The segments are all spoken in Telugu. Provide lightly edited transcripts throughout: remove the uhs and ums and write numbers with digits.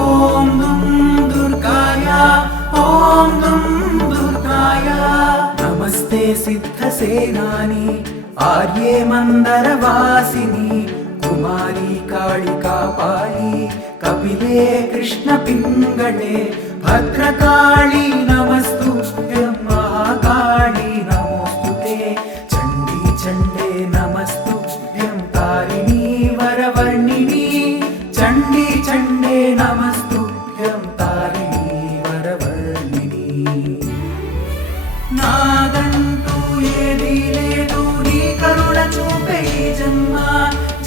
ఓం దుం దుర్గాయ ఓం దుం దుర్గాయ నమస్తే సిద్ధసేనాని ఆర్యే మందరవాసిని కుమారి కాళికా పాళి కపిలే కృష్ణ పింగళే భద్రకాళి నమస్తుభ్యం మహాకాళి నమోస్తుతే చండీ చండే నమస్తుభ్యం తారిణీ వరవర్ణిని చండీ చండే నమస్తుభ్యం తారిణీ వరవర్ణిని నాదంటూ ఏదీ లేదు నీ కరుణ చూపే జన్మ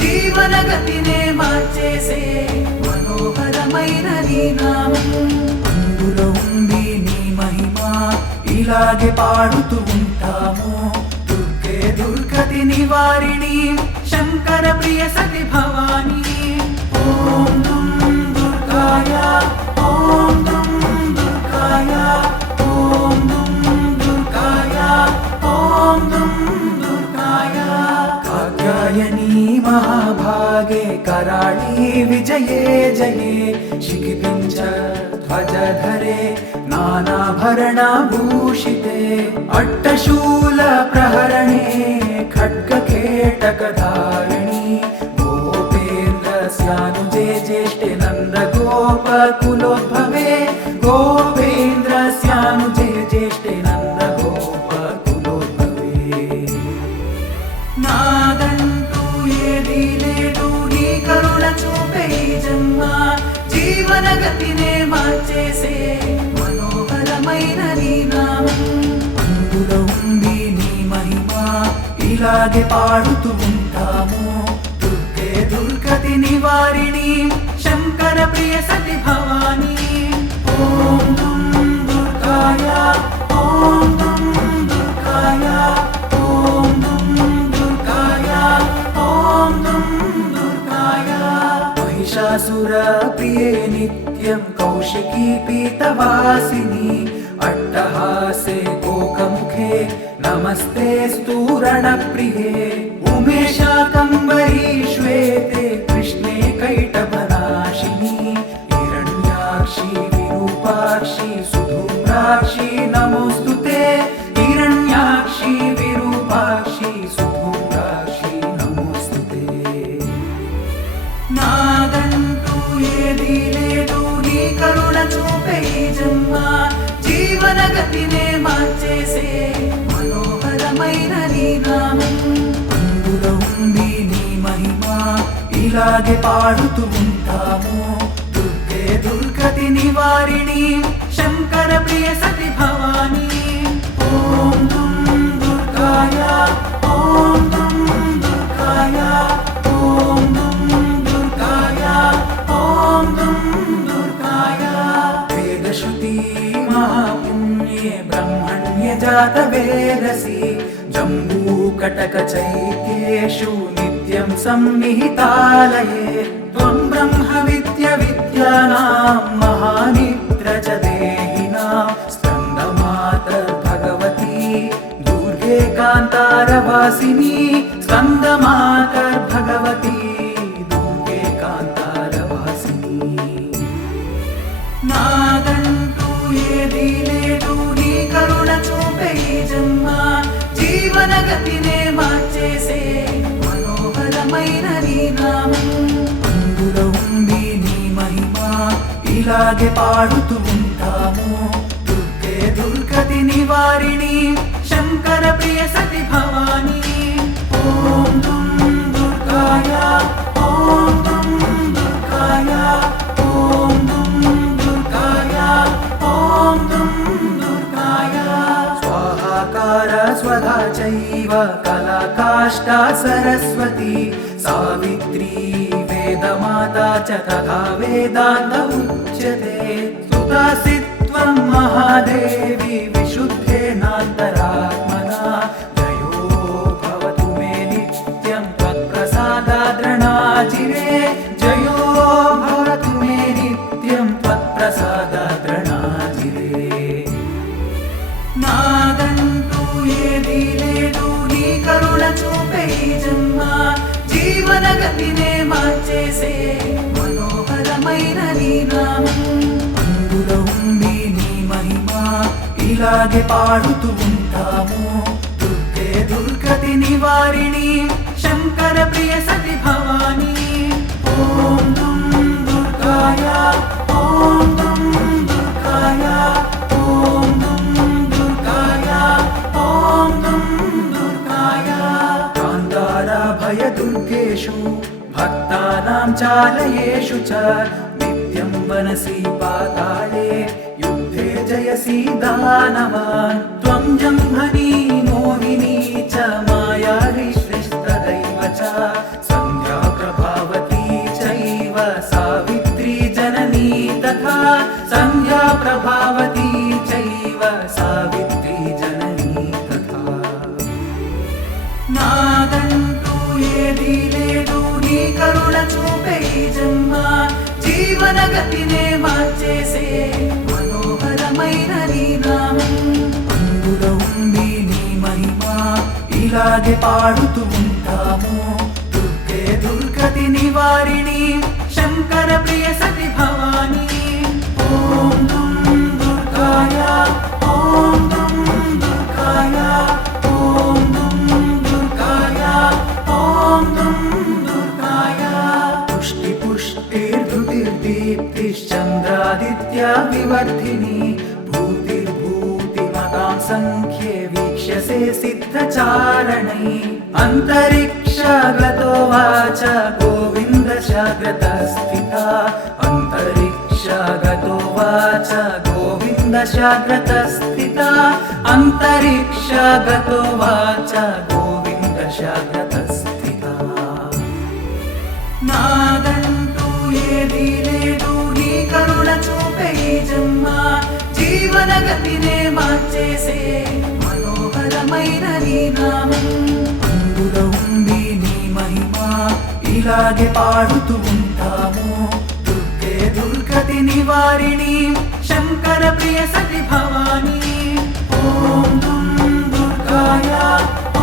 జీవన గతినే మార్చేసే మనోహరమైన నీ నామం అందులో ఉంది నీ మహిమ ఇలాగే పాడుతూ ఉంటాము దుర్గే దుర్గతి నివారిణి శంకర ప్రియ సతి భవాని ఓం దుం దుర్గాయ ఓం దుం దుర్గాయ ఓం దుం దుర్గాయ ఓం దుం దుర్గాయ కాత్యాయని महाभागे कराळी विजये जये शिखिपिञ्च ध्वजधरे नानाभरणभूषिते अट्टशूल प्रहरणे खड्गखेटकधारिणि गोपेन्द्रस्यानुजे ज्येष्ठे नन्दगोपकुलोद्भवे गोपेन्द्रस्यानुजे ज्येष्ठे नन्दगोपकुलोद्भवे నాదంటూ ఏదీ లేదు నీ కరుణ చూపే జన్మ జీవన గతినే మార్చేసే మనోహరమైన నీ నామం అందులో ఉంది నీ మహిమ ఇలాగే పాడుతూ ఉంటాము దుర్గే దుర్గతి నివారిణి శంకర ప్రియ సతి భవాని ఓం దుం దుర్గాయ ఓం దుం దుర్గాయ ఓం దుం దుర్గాయ ఓం దుం దుర్గాయ महिषासुर प्रिये नित्यं कौशिकी पीतवासिनी अट्टहासे कोकमुखे नमस्तेस्तु रणप्रिये उमेशाकम्बरी श्वेते कृष्णे कैटभनाशिनी हिरण्याक्षी विरूपाक्षी सुधूम्राक्षी नमोस्तुते हिरण्याक्षी विरूपाक्षी सुधूम्राक्षी नमोस्तुते నాదంటూ ఏదీ లేదు నీ కరుణ చూపే జన్మ జీవన గతినే మార్చేసే మనోహరమైన నీ నామం అందులో ఉంది నీ మహిమ ఇలాగే పాడుతూ ఉంటాము దుర్గే దుర్గతి నివారిణి శంకర ప్రియ సతి భవాని ఓం దుం దుర్గాయ ఓం దుం దుర్గాయ ఓం దుం దుర్గాయ ఓం దుం దుర్గాయ వేదశ్రుతి మహాపుణ్యే బ్రహ్మణ్య జాత వేదసి జంబూకటక చైత్యేషు నిత్యం సన్నిహితాలయే త్వం బ్రహ్మ విద్య విద్యానాం మహానిద్ర చ దేహినాం స్కందమాతర్భగవతి దుర్గే కాంతారవాసిని స్కందమాతర్భగవతి దుర్గే కాంతారవాసిని నాదంటూ ఏదీ లేదు నీ కరుణ చూపే జన్మ జీవన గతినే మార్చేసే మనోహరమైన నీ నామం అందులో ఉంది నీ మహిమ ఇలాగే పాడుతూ ఉంటాము దుర్గే దుర్గతి నివారిణి శంకర ప్రియ సతి భవాని ఓం దుం దుర్గాయ ఓం దుం దుర్గాయ ఓం దుం దుర్గాయ ఓం దుం దుర్గాయ స్వాహాకార స్వధా చైవ కళాకాష్టా సరస్వతి సావిత్రీ వేదమాతా చ తథా వేదాంత ఉచ్యతే స్తుతాసిత్వం మహాదేవి విశుద్ధేనాంతరాత్మనా జయో భవతు మే నిత్యం త్వత్ప్రసాదాద్రణాజిరే జయో భవతు మే నిత్యం త్వత్ప్రసాదాద్రణాజిరే నాదంటూ ఏదీ లేదు నీ కరుణ చూపే జన్మ జీవన గతినే మార్చేసే మనోహరమైన నీ నీ నామం అందులో ఉంది నీ మహిమ ఇలాగే పాడుతూ ఉంటాము దుర్గే దుర్గతి నివారిణి శంకర ప్రియ సతి భవాని ఓం దుం దుర్గాయ ఓం దుం దుర్గాయ ఓం దుం దుర్గాయ ఓం దుం దుర్గాయ కాంతార భయ దుర్గేషు భక్తానాం చాలయేషు చ నిత్యం వనసి పాతాళే యుద్ధే జయసి దానవాన్ త్వం జంభని మోహిని చ మాయా శ్రేష్టదైవ చ సంధ్యా ప్రభావతి చైవ సావిత్రి జననీ తథా సంధ్యా ప్రభావతి చైవ సావిత్రి జననీ తథా నాదంటూ ఏదీ లేదు నీ కరుణ చూపే ఈ జన్మ జీవన గతినే మార్చేసే మనోహరమైన నీ నామం అందులో ఉంది నీ మహిమ ఇలాగే పాడుతూ ఉంటాము దుర్గే దుర్గతి నివారిణి శంకర ప్రియ సతి భవాని ఓం దుం దుర్గాయ ఓం దుం దుర్గాయ ఓం దుం దుర్గాయ ఓం దుం దుర్గాయ పుష్టి పుష్టిర్ధృతిర్దీప్తిశ్చంద్రాదిత్య వివర్ధిని భూతిర్భూతిమతాం సంఖ్యే వీక్ష్యసే సిద్ధచారణై అంతరిక్షగతో వాచ గోవింద శాగ్రతస్థిత అంతరిక్షగతో వాచ గోవింద శాగ్రతస్థిత అంతరిక్షగతో వాచ గోవింద శాగ్రతస్థిత నాదంటూ ఏదీ లేదు నీ కరుణ చూపే ఈ జన్మ జీవన గతినే మార్చేసే మనోహరమైన నీ నామం అందులో ఉంది నీ మహిమ ఇలాగే పాడుతూ ఉంటాము దుర్గే దుర్గతి నివారిణి శంకర ప్రియ సతి భవాని ఓం దుం దుర్గాయ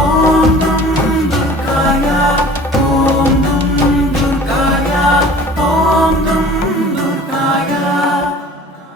ఓం